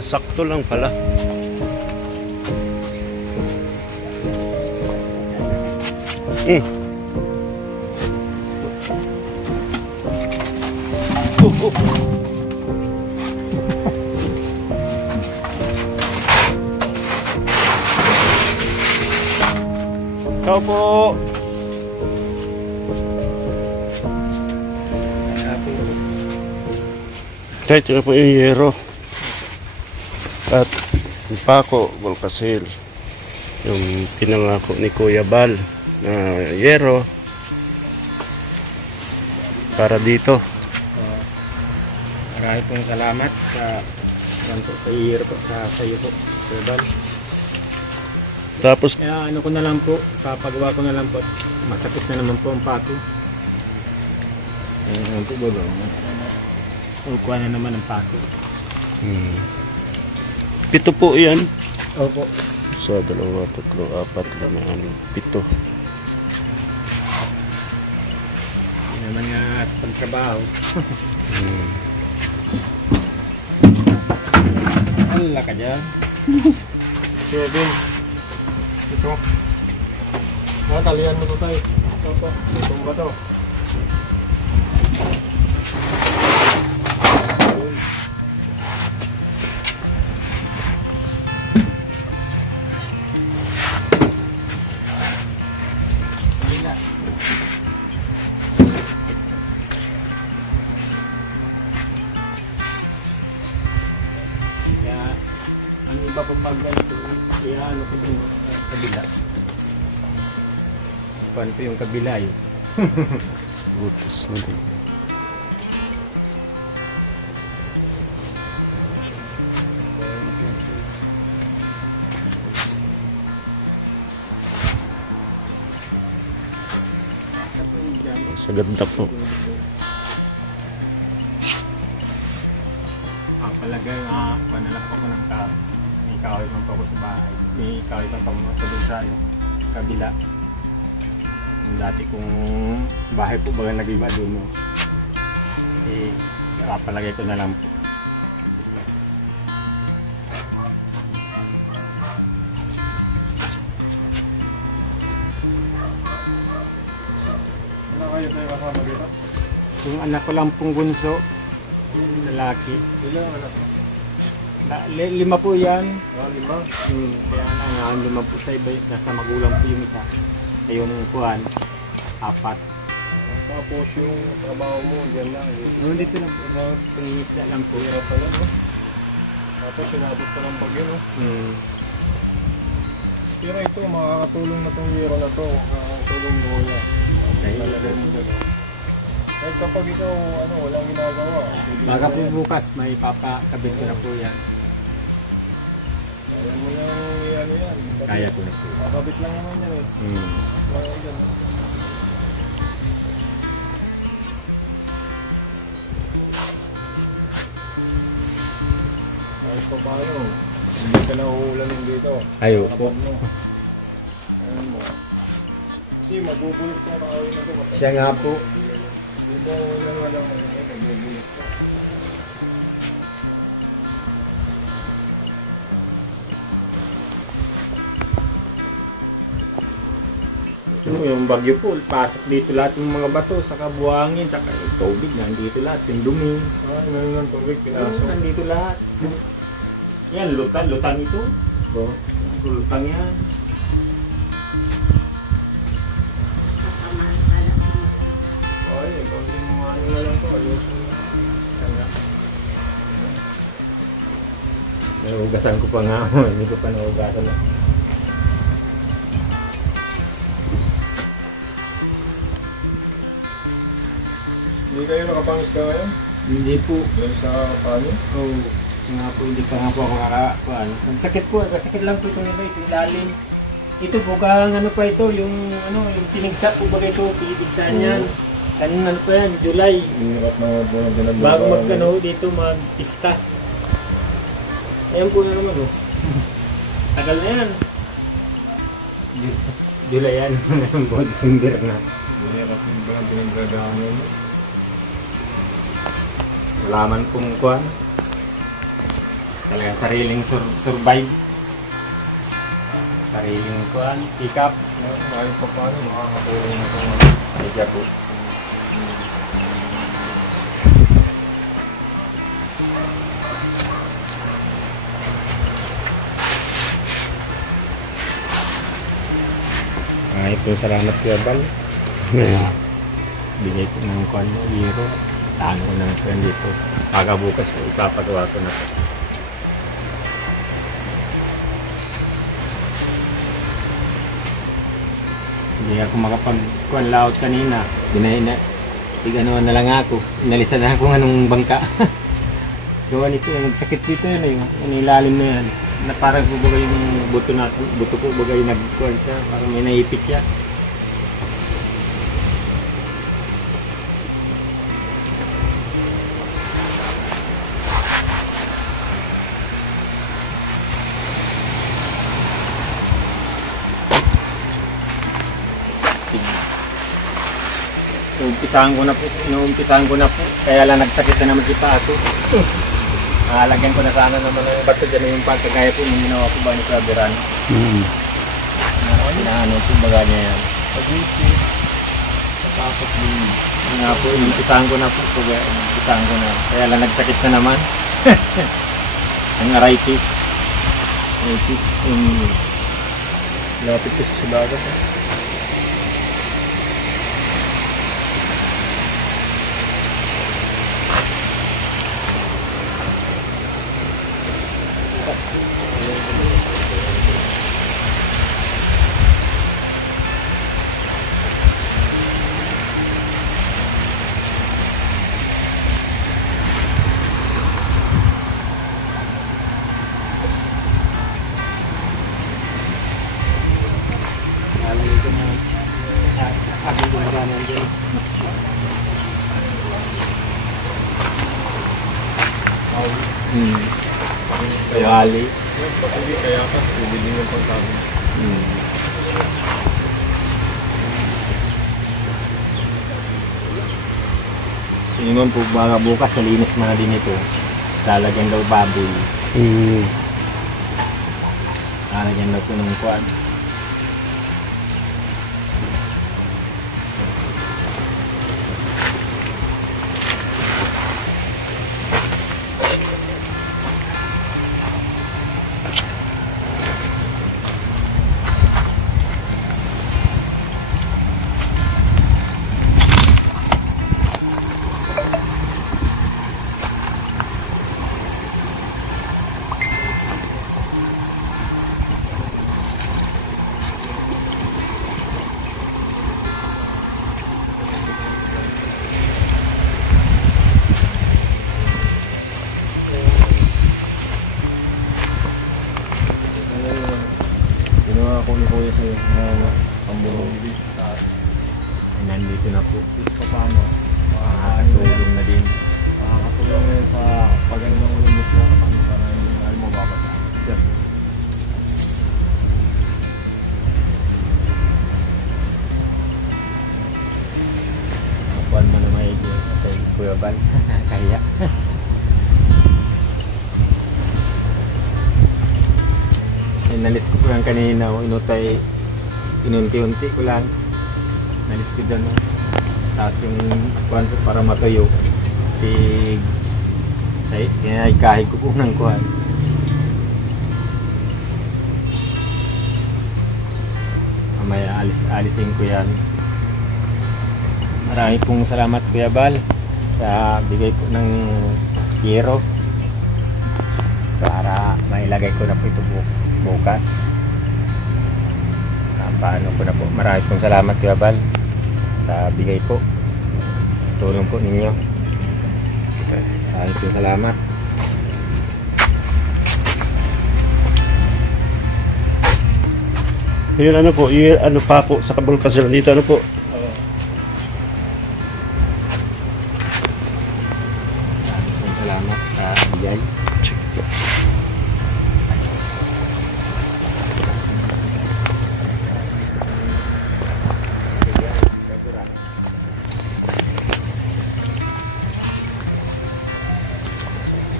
Sakto lang pala. Ciao po. Ito po yung yero. At yung Paco Volcasil, yung pinangako ni Kuya Bal na yero para dito. Marami pong salamat sa yero po, sa iyo po, Kuya Bal. Tapos ano ko na lang po, papagawa ko na lang po, masakit na naman po ang Paco. Ano po ba ba? Kukuha na naman ang Paco. 7 po yan. Opo. 1, 2, 3, 4, 5, 6, 7. Hindi naman nga pagtrabaho. Ala ka dyan. Kevin, ito. Talian mo ito tayo. Opo, itong ba ito? Ang iba po pag ganito, ano po yung kabila. Paano po yung kabila yun? Butas na din. Sa ganda po. Palagay panalap ako ng kahoy. May kahoy man pa ako sa bahay. May kahoy pa pa ako dun sa kabila. Yung dati kong bahay po baga nag-iba dun. No? Palagay ko na lang po. Ano kayo tayo kasama dito? Yung anak ko lang pong bunso, lalaki. Ilan ang anak mo? 5 po yan. 5? Kaya lang, 5 po sa iba. Nasa magulang po yung isa. Kaya yung kuhan, 4. Tapos yung trabaho mo, dyan lang. Dito lang po. Pangingisda lang po. Hirap pala, no? Tapos sinabot pa ng bagyo, no? Pero ito, makakatulong na itong yero na ito. Makakatulong mo yan. Lalagay mo dyan. Kahit kapag ikaw, walang ginagawa. Baga po bukas, may papakabit ko na po yan. Kaya mo lang yan. Kaya ko na po. Kakabit lang naman yan eh. Kaya yan. Kahit pa paano, hindi ka na uulanin dito. Ayaw po. Ayan mo. Kasi magubulot kong kahoy na ito. Siya nga po. Hindi mo naman ang magubulot ka. Yung bagyo po, pasok dito lahat yung mga bato, saka buhangin, saka yung tubig, nandito lahat, yung dumi. Ah, ngayon ng tubig, pinasok. Nandito lahat. Yan, lutang ito. Lutang yan. Ay, konting ano na lang to, ayusin na. Sanga. Naugasan ko pa nga, hindi ko pa naugasan na. Hindi kayo nakapangis ka ngayon? Hindi po. Dahil sa paano? Oo. Nga po, hindi pa nga po ako nakakakuan. Nagsakit po, nasakit lang po itong iba, itong ilalim. Ito po, kang ano pa ito, yung pinigsa po ba ito, pinigsaan yan. Kanina ano pa yan, July. Hirap na mag-ganag. Bago dito, mag-pista. Ayan po na naman oh. Tagal na yan. July yan, buwan December na. Hirap yung ba pinagdadaanan mo? Malaman kong kuan. Talagang sariling survive. Sariling kuan, sikap. Kahit pa paano, makakatulong na ito. Medya po. Ay po, salamat Kuya Bal. Bigay ko ng kuan mo, biro. Taan ko ng friend dito. Pagkabukas po, ipapagawa ko na po. Hindi ako makapag-kuan laot kanina. Tigano na lang ako. Inalisan na ako anong bangka. Gawa nito, nagsakit dito yun. Yung ilalim na yan. Na parang bubagay yung buto natin. Buto ko bagay nag-kuan siya. Parang may naipit siya. Inuumpisahan ko na po. Kaya lang nagsakit na naman si Paso. Lagyan ko na sana naman ng bato dyan yung pagkagaya po nung ginawa ko ba ni Claveran. Ano po baga niya yan. Pag-iti, matapos din. Nga po, inuumpisahan ko na po. Inuumpisahan ko na. Kaya lang nagsakit na naman. Ang arthritis. Arthritis. Lapit ko sa dagat. Lalagay ko na aking gumaganan dyan. Kawali. Hindi kaya ka, pwede yung pangkabin. Yun naman po, baka bukas nalinis mga din ito. Lalagyan daw baboy. Lalagyan daw po ng kuwan. Ginawa ko ni Kuya sa'yo na pambulong dito sa taas. Nandito na po. Dito pa paano? Makakatulong na din. Makakatulong na yun sa pag-ano ng ulubot mo kapag para hindi mahal mo babasa. Sir. Bal. Kaya. Nalis ko lang kanina, inutay, inunti-unti ko lang. Nalis ko dyan, no? Tapos yung kuhan ko para matuyo. Kaya kahit ko po ng kuhan. Mamaya alisin ko yan. Marami pong salamat Kuya Bal sa bigay po ng hero para mailagay ko na po ito bukas. Paano ko na po. Marami pong salamat Kuya Bal sa bigay po. Tulong po ninyo. Marami pong salamat. Yun ano po, yung ano pa po sa Kabulkasil dito ano po. Marami pong salamat sa bigay.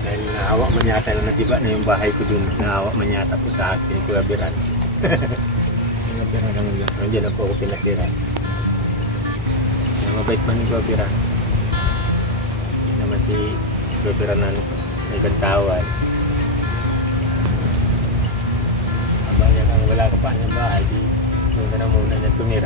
Dahil naawa man yata na diba na yung bahay ko dun, naawa man yata po sa akin ni Kuya Biran. Kuya Biran kami yun. Nandiyan na po ako pinatira. Mabait man ni Kuya Biran. Hindi naman si Kuya Biran na may gantawan. Abang niya kang wala ka pa niyang bahay, di doon ka na muna niya tumira.